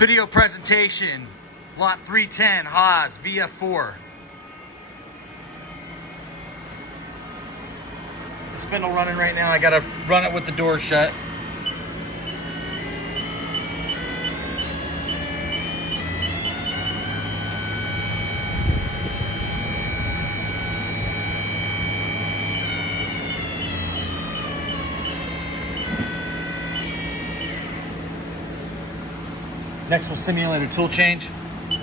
Video presentation, lot 310, Haas VF4. The spindle running right now. I gotta run it with the door shut. Next, we'll simulate a tool change. We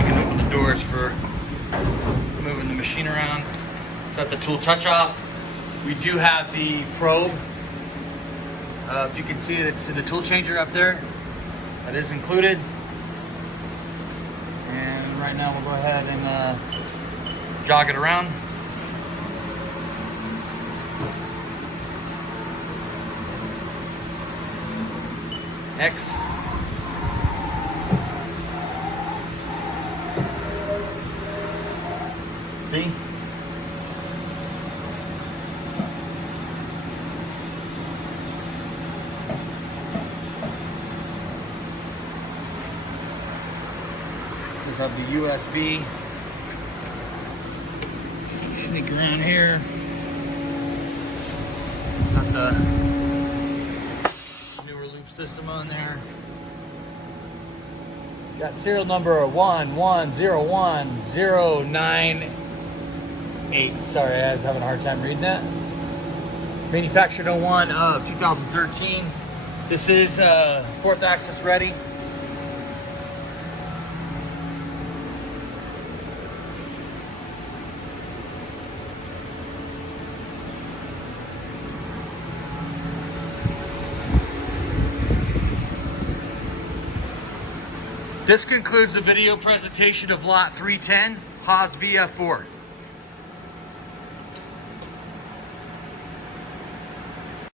can open the doors for moving the machine around. Set the tool touch off. We do have the probe. If you can see it, it's the tool changer up there. That is included. And right now we'll go ahead and jog it around. X. See? Just have the USB. Sneak around here. Got the newer loop system on there. Got serial number 1101098. Sorry, I was having a hard time reading that. Manufactured 01 of 2013. This is 4th axis ready. This concludes the video presentation of lot 310, Haas VF4.